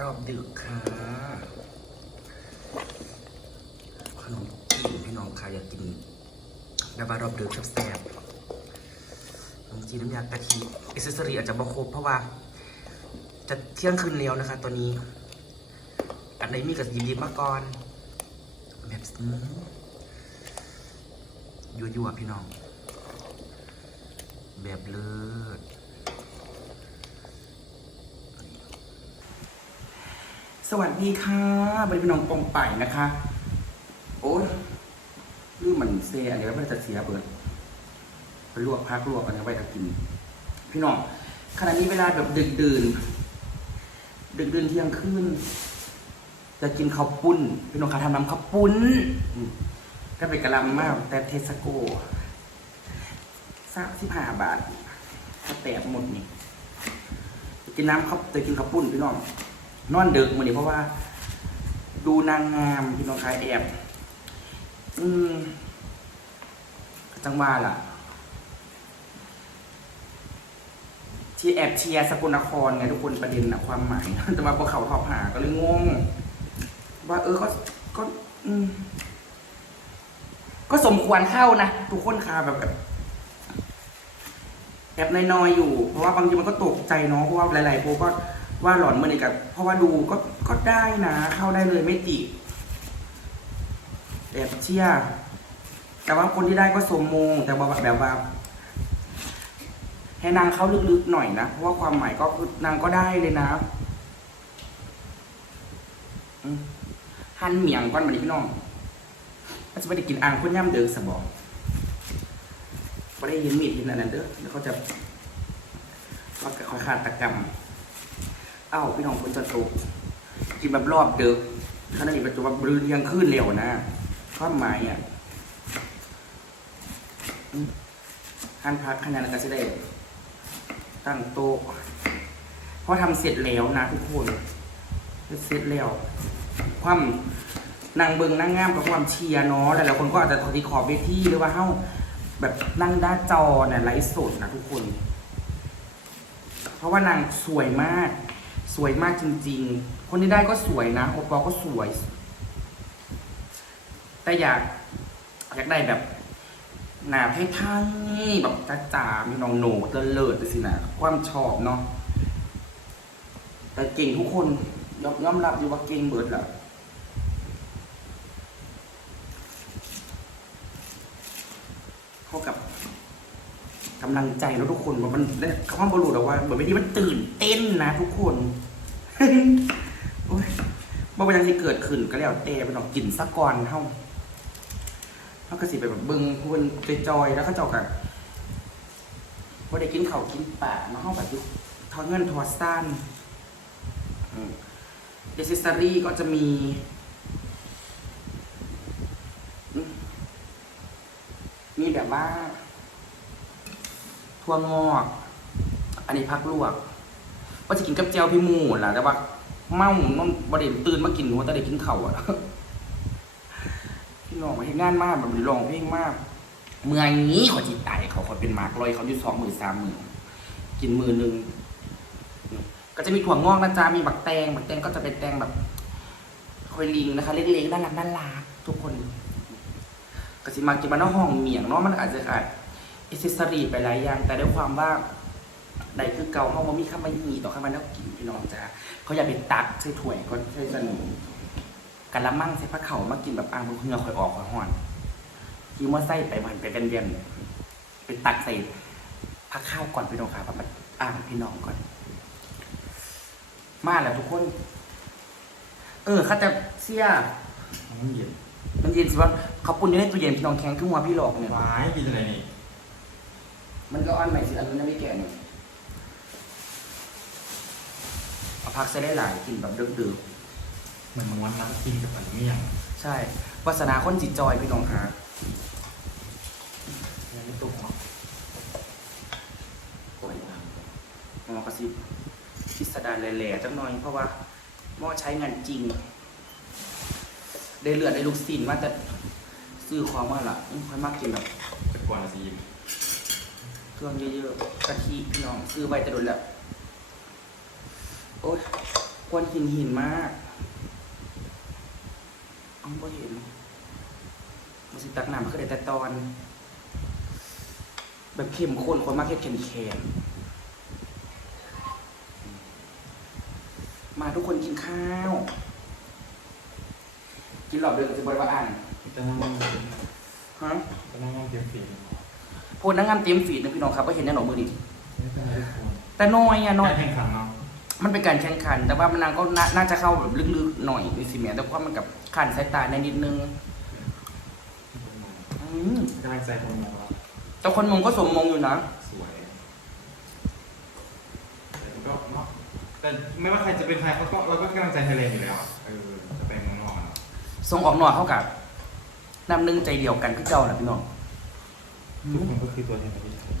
รอบดึกค่ะขนมจีนพี่น้องค่ะอยากกินแบบว่ารอบดึกแซ่บๆขนมจีนน้ำยากะทิอิสซอรีอาจจะบ่ครบเพราะว่า จะเที่ยงคืนแล้วนะคะ ตอนนี้ อันไหนมีกับยิบยิบมาก่อน แบบยั่วๆพี่น้อง แบบเลิศ สวัสดีค่ะบริพนองปองป่ายนะคะ โอ้ยลืมมันเซอันนี้ไม่จะเสียเบิดไปลวกพักลวกอันนี้ไว้จะกิน พี่น้องขณะนี้เวลาแบบดึกดื่น ดึกดื่นเที่ยงคืนจะกินข้าวปุ้น พี่น้องคะทำน้ำข้าวปุ้นก็เป็นกะลำมาก แต่เทสโก้สามสิบห้าบาทถ้าแตกหมดนี่กินน้ำข้าวจะกินข้าวปุ้นพี่น้อง นอนดึกมือนี้เพราะว่า ดูนางงามพี่น้องชายแอบอืมจังหวะล่ะ ที่แอบเชียร์สกลนครไงทุกคนประเด็นนะความหมาย แต่ว่าพอเขาทอบหาก็เลยงงว่า เออก็ก็อืมก็สมควรเข้านะ ทุกคนค่ะแบบแบบแอบน้อยๆอยู่ เพราะว่าบางทีมันก็ตกใจเนาะเพราะว่าหลายๆโพก็ ว่าหลอนเมื่อไหร่กับ เพราะว่าดูก็ก็ได้นะ เข้าได้เลยไม่ติดแอบเชียร์แต่ว่าคนที่ได้ก็สมมง แต่ว่าแบบว่า ให้นางเข้าลึกๆหน่อยนะ เพราะว่าความหมายก็คือนางก็ได้เลยนะหันเหมียงก่อนมาดิพี่น้องมันจะไม่ได้กินอ่างคนย่ำเดินสบองไม่ได้เห็นมีดเห็นอันนั้นเด้อแล้วเขาจะว่าคอยขาดตะกรรม เอ้าพี่น้องคนจะตกกินแบบรอบเดึกขณะนี้ปัจจุบันบรืนเที่ยงคืนเร็วนะความหมายอะอืมหันพักขนาดนั้นก็จะได้ตั้งโต๊ะเพราะทำเสร็จแล้วนะทุกคนเสร็จแล้ว ความนางเบิงนางงามกับความเชียร์เนาะหลายๆคนก็อาจจะที่ขอบเวทีหรือว่าเฮ้าแบบนั่งด้านจอเนี่ยไลฟ์สดนะทุกคน เพราะว่านางสวยมาก สวยมากจริง ๆ คนที่ได้ก็สวยนะ โอปอลก็สวย แต่อยากอยากได้แบบหนาไทยๆแบบจ้าจ๋ามีน้องโหนดเลิศๆสินะความชอบเนาะแต่เก่งทุกคนยอมยอมรับอยู่ว่าเก่งเบิดแหละเข้ากับ กำลังใจแล้วทุกคนว่ามันคำว่าบรูดอกว่าเหมือนไม่ที่มันตื่นเต้นนะทุกคนโอ้ยบ่เป็นอยังที่เกิดขึ้นก็แล้วแต่เป็นออกกินสักก่อนเท่าเขาก็สิไปแบบบิ้งพูนไปจอยแล้วก็เจ้ากันว่าได้กินเข้ากินปลาเนาะเขาแบบยู่ทอดเงินทอดซ่านเดซิสตอรี่ก็จะมีมีแบบว่า วงอก อันนี้พักลวกว่าจะกินกับเจียวพี่มูล่ะแต่ว่าเมามันบริเวตื่นมากินว่าแต่ได้กินเข่าอะพี่น้องมาเห็นงานมากแบบนี้ลองเพลงมาก เมื่อยนี้ขอจิตตายเขาขอเป็นมาร์กลอยเขาอยู่สองหมื่นสามหมื่นกินมือหนึ่งก็จะมีถั่วงอกนะจ๊ะมีบักแตงบักแตงก็จะเป็นแตงแบบคอยลิงนะคะ เล็กๆน่ารักน่ารักทุกคนก็สิมากินมาน้าห้องเมียงเนาะมันอาจจะขาด อิสซอรีไปหลายอย่าง แต่ด้วยความว่าใดคือเก่าเขาบ่มีข้าวมันมีต่อข้าวมันแล้วกินพี่น้องจ้าเขาอยากเป็นตักใส่ถ้วยก็ใส่สนุนกันละมั่งใส่ผ้าเข่ามากินแบบอ่างเหงื่อคอยออกคอยห่อนขี่มอไซค์ไปวันไปเป็นเวียนๆเป็นตักใส่ผ้าข้าวก่อนพี่น้องครับมาอ่างพี่น้องก่อน มาแล้วทุกคน เออเขาจะเสียมันเย็นมันเย็นสิว่าเขาปุ่นอยู่ในตู้เย็นพี่น้องแข็งขึ้นมาพี่หลอกเนี่ยว้ายกินอะไรนี่ มันก็อ้อนใหม่สิอันนั้นยังไม่แก่เนี่ยเอาพักใส่ได้หลายกินแบบดึกเหมือนบางวันรับกินกับอันเมี่ยงๆใช่วาสนาคนจิตจอยพี่น้องหายังไม่ตุกเนาะโอ้ยหมอกระซิบพิสดารแหล่ๆจังหน่อยเพราะว่าหม้อใช้งานจริง ได้เลือดได้ลูกศิลว่าแต่ซื้อของมาละอืมค่อยมากกินแบบจะกวนละสิยิม เครื่องเยอะๆกะทิพี่น้องซื้อไว้แต่โดนแล้ว โอ้ยควนหินหินมากเอ้าบ่เห็นมันสิตักน้ำมันก็ได้แต่ตอน แบบเข้มข้นคนมากเค็มแข็งๆมาทุกคนกินข้าว กินหลอบเดือนจะบริวารอ่านจะนั่งนั่งฮะจะนั่งนั่งเตรียมฝีน พูดนั่งงานเตรียมฟีดนะพี่น้องครับก็เห็นแน่นอนมือนี้ไม่เป็นไรทุกคนแต่น้อยอะน้อยการแข่งขันเนาะมันเป็นการแข่งขัน แต่ว่ามันนางก็น่าน่าจะเข้าแบบลึกๆหน่อยในสิแหมแต่ว่ามันกับขันสายตาในนิดนึงอืมกำลังใจคนมองเราแต่คนมงก็สมมงอยู่นะ สวยแต่ก็เนาะแต่ไม่ว่าใครจะเป็นใครเขาก็เราก็กำลังใจไทยแลนด์อยู่แล้วเออจะไปเมืองนอกอะเนาะทรงออกหน่อยเข้ากับนำหนึ่งใจเดียวกันคือเจ้าน่ะพี่น้อง ทุกคนก็คือตัวแทนประเทศไทย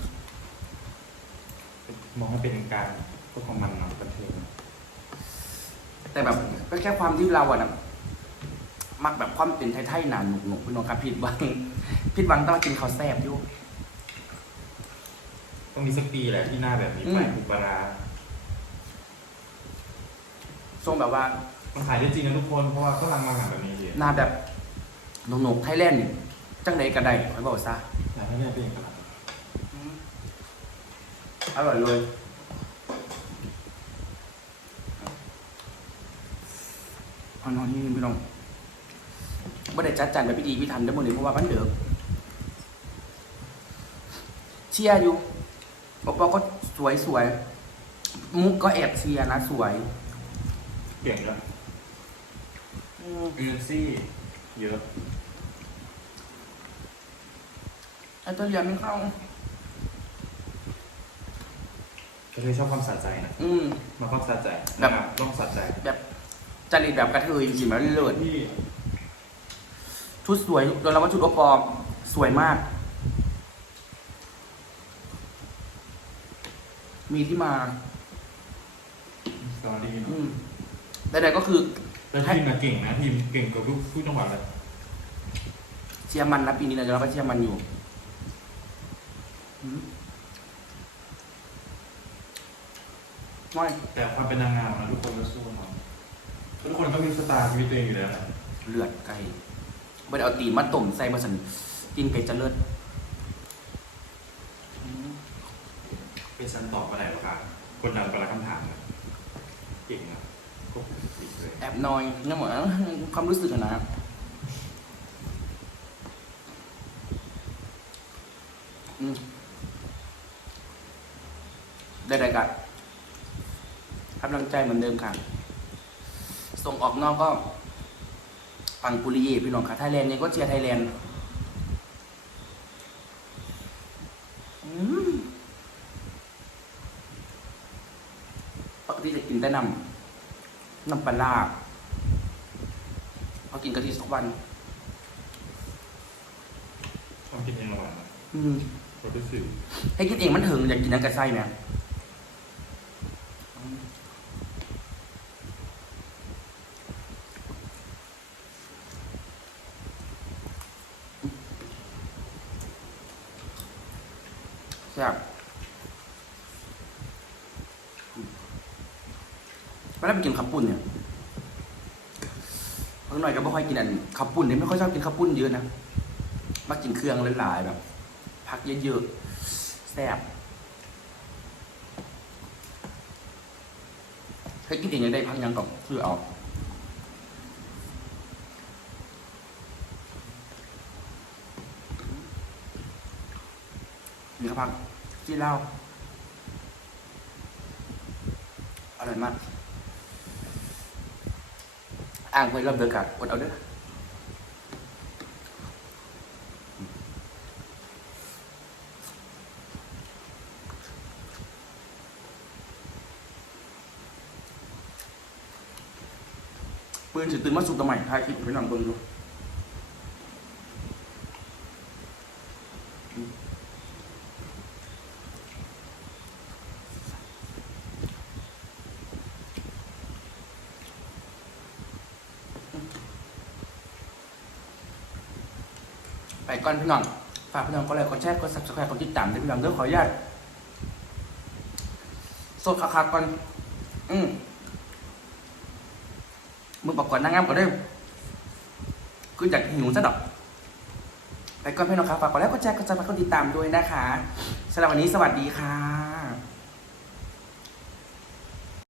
มองให้เป็นการพวกของมันเนาะบันเทิงแต่แบบก็แค่ความที่เราอะนะมักแบบความเป็นไทยๆหนาหนุกๆพี่น้องครับผิดหวังผิดหวังต้องมากินข้าวแซ่บอยู่ต้องมีสักปีแหละที่หน้าแบบนี้อืมไปปุปลาร้าทรงแบบว่ามันขายได้จริงนะทุกคนเพราะว่าก็รังมาหาแบบนี้ดีหน้าแบบหนุกๆไทยแลนด์นี่จังใดก็ได้ขอยบอกซะ อยากให้แม่เป็นอย่างนั้นอร่อยเลยเอันนี้พี่น้องไม่ได้จัดจานแบบพิธีพิธันได้หมดเลยเพราะว่ามันเดิมเชียร์อยู่ปอปอก็สวยสวยๆมุกก็แอบเชียร์นะสวย เก่งแล้วอืมเอเนซี่เยอะ ไอตัวเรียนไม่เข้า ก็เลยชอบความสะใจนะอืม มาความสะใจแบบนะครับต้องสะใจ แบบจริตแบบกระเทยจริงๆแล้วเลิศที่ชุดสวยโดยเราว่าชุดโอปอสวยมาก มีที่มา สตอรี่อืเนาะมใดๆก็คือ แล้วทีมน่ะเก่งนะทีมเก่งกว่าทุกทุกจังหวัดเลย เชียร์มันนะปีนี้นะเราก็เชียร์มันอยู่อืม ไม่แต่ความเป็นนางงามนะทุกคนก็สู้เนาะทุกคนก็มีสไตล์ชีวิตตัวเองอยู่แล้วนะเลือดไก่ไม่ได้เอาตีนมาต้มใส่มาสันกินไก่จะเลิศอืมเป็นฉันตอบอะไรหรอกค่ะคนดังประคำถามนะเก่งนะก็ปกติเลย แอบนอยนั่นเหมือนความรู้สึกอะนะอืมได้ๆกันกำ ลังใจเหมือนเดิมค่ะ ส่งออกนอกก็ปังปุริเย่พี่น้องค่ะไทยแลนด์เนี่ยก็เชียร์ไทยแลนด์อืมปกติจะกินแต่น้ำน้ำปลาร้าพอกินกะทิสักวันต้องกินเองระหว่างนะอืมเรารู้สึกให้กินเองมันถึงอยากกินน้ำกระไส้ไหม แซ่บเวลาไปกินขับปุ่นเนี่ยเพิ่งหน่อยก็ไม่ค่อยกินอันขับปุ่นเนี่ยไม่ค่อยชอบกินขับปุ่นเยอะนะมากินเครื่องหลายๆแบบผักเยอะๆแซ่บให้กินเองยังได้พักยังกับคือเอา มีข้าวผักที่เล่าอร่อยมากอ่างไว้รอบเดือกัดอดเอาเด้อปืนถือตื่นมาสุกตะใหม่ถ่ายคลิปไปนำเบิ่งดู ไปก่อนพี่น้อง ฝากพี่น้องก็เลยกดแชร์กด subscribe กดติดตามด้วยพี่น้องเด้อขออนุญาตสดคักๆก่อน อืมมือประกอบนางงามก็ได้คืออยากหิวซะดอกไปก่อนพี่น้องครับฝากกดไลค์กดแชร์กดซับสไครต์กดติดตามด้วยนะคะสำหรับวันนี้สวัสดีค่ะ